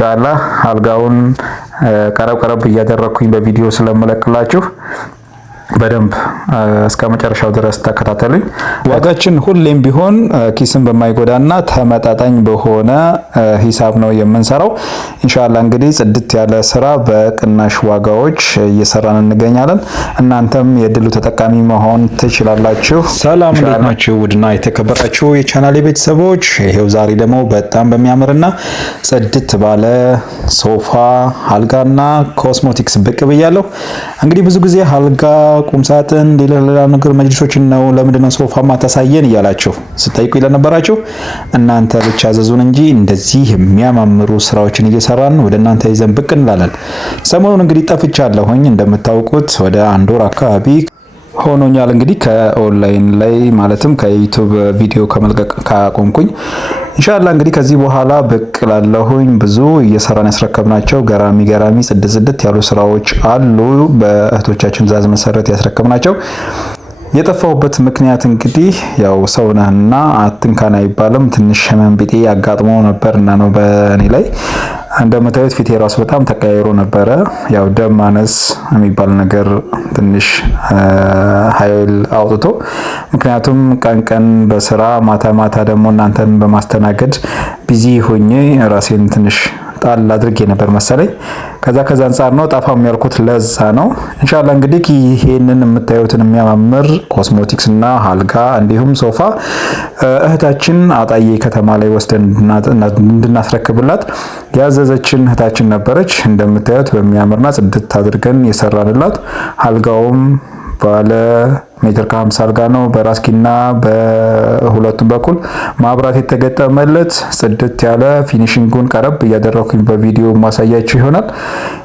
ኢንሻአላህ አልጋውን ቀረብ እያደረኩኝ በቪዲዮ ስለምለቅላችሁ በደንብ እስከ መጨረሻው ድረስ ተከታተሉኝ። ዋጋችን ሁሌም ቢሆን ኪስን በማይጎዳና ተመጣጣኝ በሆነ ሂሳብ ነው የምንሰራው። ኢንሻአላህ እንግዲህ ጽድት ያለ ስራ በቅናሽ ዋጋዎች እየሰራን እንገኛለን። እናንተም የድሉ ተጠቃሚ መሆን ትችላላችሁ። ሰላም እንዴት ናችሁ? ውድና የተከበራችሁ የቻናሌ ቤተሰቦች፣ ይሄው ዛሬ ደግሞ በጣም በሚያምርና ጽድት ባለ ሶፋ አልጋና ኮስሞቲክስ ብቅ ብያለሁ። እንግዲህ ብዙ ጊዜ አልጋ ቁም ሳጥን ሌላ ነገር መጅልሶችን ነው ለምንድነው ሶፋ ማታሳየን እያላችሁ ስጠይቁ ለነበራችሁ እናንተ ብቻ አዘዙን እንጂ እንደዚህ የሚያማምሩ ስራዎችን እየሰራን ወደ እናንተ ይዘን ብቅ እንላለን። ሰሞኑን እንግዲህ ጠፍቻለሁኝ እንደምታውቁት ወደ አንድ ወር አካባቢ ሆኖኛል። እንግዲህ ከኦንላይን ላይ ማለትም ከዩቲዩብ ቪዲዮ ከመልቀቅ ካቆምኩኝ ኢንሻአላህ እንግዲህ ከዚህ በኋላ ብቅ ላለሁኝ ብዙ እየሰራን ያስረከብናቸው ገራሚ ጽድት ያሉ ስራዎች አሉ። በእህቶቻችን ትዕዛዝ መሰረት ያስረከብናቸው። የጠፋውበት ምክንያት እንግዲህ ያው ሰው ነህና አትንካን አይባልም። ትንሽ ህመም ቢጤ አጋጥሞ ነበርና ነው በእኔ ላይ። እንደምታዩት ፊቴ ራሱ በጣም ተቀያይሮ ነበረ። ያው ደም ማነስ የሚባል ነገር ትንሽ ኃይል አውጥቶ፣ ምክንያቱም ቀን በስራ ማታ ደግሞ እናንተን በማስተናገድ ቢዚ ሆኜ ራሴን ትንሽ ጣል አድርጌ ነበር መሰለኝ። ከዛ አንጻር ነው ጠፋም ያልኩት፣ ለዛ ነው። ኢንሻአላህ እንግዲህ ይሄንን የምታዩትን የሚያማምር ኮስሞቲክስ እና አልጋ እንዲሁም ሶፋ እህታችን አጣዬ ከተማ ላይ ወስደን እንድናስረክብላት ያዘዘችን እህታችን ነበረች። እንደምታዩት በሚያምርና ጽድት አድርገን የሰራንላት። አልጋውም ባለ ሜትር ከ50 አልጋ ነው። በራስኪና በሁለቱም በኩል ማብራት የተገጠመለት ጽድት ያለ ፊኒሺንጉን ቀረብ እያደረኩኝ በቪዲዮ ማሳያችሁ ይሆናል።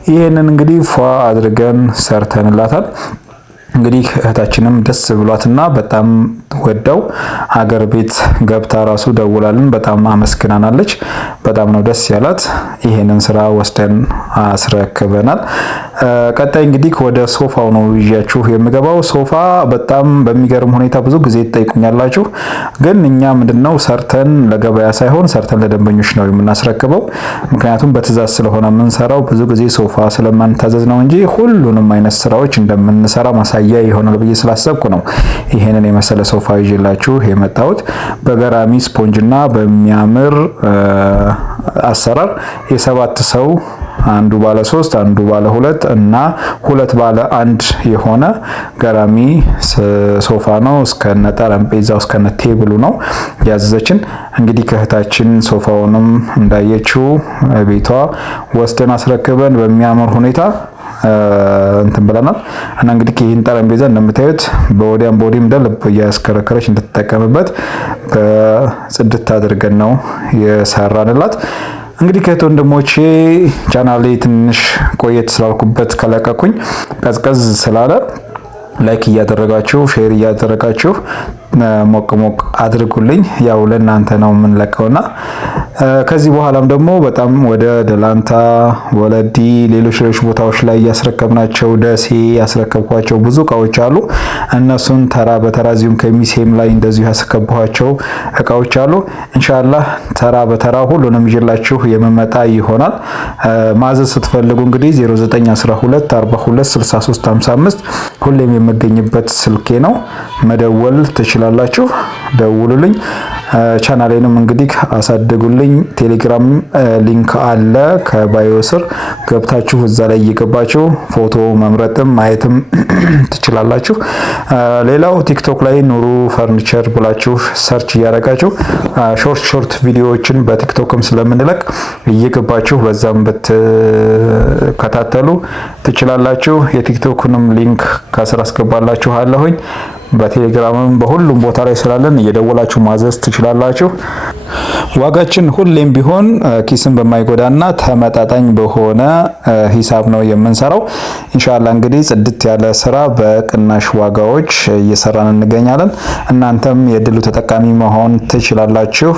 ይሄንን እንግዲህ ፏ አድርገን ሰርተንላታል። እንግዲህ እህታችንም ደስ ብሏትና በጣም ወዳው ሀገር ቤት ገብታ ራሱ ደውላልን በጣም አመስግናናለች። በጣም ነው ደስ ያላት። ይሄንን ስራ ወስደን አስረክበናል። ቀጣይ እንግዲህ ወደ ሶፋው ነው ይዣችሁ የምገባው። ሶፋ በጣም በሚገርም ሁኔታ ብዙ ጊዜ ትጠይቁኛላችሁ፣ ግን እኛ ምንድነው ሰርተን ለገበያ ሳይሆን ሰርተን ለደንበኞች ነው የምናስረክበው። ምክንያቱም በትዕዛዝ ስለሆነ የምንሰራው ብዙ ጊዜ ሶፋ ስለማንታዘዝ ነው እንጂ ሁሉንም አይነት ስራዎች እንደምንሰራ ማሳያ ይሆናል ብዬ ስላሰብኩ ነው ይሄንን የመሰለ ሶፋ ይዤላችሁ የመጣሁት። በገራሚ ስፖንጅና በሚያምር አሰራር የሰባት ሰው አንዱ ባለ 3 አንዱ ባለ 2 እና 2 ባለ 1 የሆነ ገራሚ ሶፋ ነው። እስከነ ጠረጴዛው እስከነ ቴብሉ ነው ያዘዘችን። እንግዲህ ከእህታችን ሶፋውንም እንዳየችው ቤቷ ወስደን አስረክበን በሚያምር ሁኔታ እንትን ብለናል። እና እንግዲህ ይሄን ጠረጴዛ እንደምታዩት በወዲያም ቦዲም ደልብ እያስከረከረች እንድትጠቀምበት በጽድት አድርገን ነው የሰራንላት። እንግዲህ ከወንድሞቼ ቻናሌ ትንሽ ቆየት ስላልኩበት ከለቀኩኝ ቀዝቀዝ ስላለ ላይክ እያደረጋችሁ ሼር እያደረጋችሁ ሞቅ አድርጉልኝ። ያው ለእናንተ ነው የምንለቀውና ከዚህ በኋላም ደግሞ በጣም ወደ ደላንታ፣ ወለዲ፣ ሌሎች ቦታዎች ላይ ያስረከብናቸው ደሴ ያስረከብኳቸው ብዙ እቃዎች አሉ። እነሱን ተራ በተራ እዚሁም ከሚሴም ላይ እንደዚሁ ያስረከብኳቸው እቃዎች አሉ። ኢንሻአላህ ተራ በተራ ሁሉንም ይዤላችሁ የምመጣ ይሆናል። ማዘዝ ስትፈልጉ እንግዲህ 0912 42 63 55 ሁሌም የምገኝበት ስልኬ ነው። መደወል ትችላላችሁ። ደውሉልኝ። ቻናሌንም እንግዲህ አሳድጉልኝ። ቴሌግራም ሊንክ አለ ከባዮ ስር ገብታችሁ እዛ ላይ እየገባችሁ ፎቶ መምረጥም ማየትም ትችላላችሁ። ሌላው ቲክቶክ ላይ ኑሩ ፈርኒቸር ብላችሁ ሰርች እያደረጋችሁ ሾርት ቪዲዮዎችን በቲክቶክም ስለምንለቅ እየገባችሁ በዛም ብትከታተሉ ትችላላችሁ። የቲክቶክንም ሊንክ ከስር አስገባላችኋለሁኝ። በቴሌግራምም በሁሉም ቦታ ላይ ስላለን እየደወላችሁ ማዘዝ ትችላላችሁ። ዋጋችን ሁሌም ቢሆን ኪስን በማይጎዳና ተመጣጣኝ በሆነ ሂሳብ ነው የምንሰራው። ኢንሻአላህ እንግዲህ ጽድት ያለ ስራ በቅናሽ ዋጋዎች እየሰራን እንገኛለን። እናንተም የድሉ ተጠቃሚ መሆን ትችላላችሁ።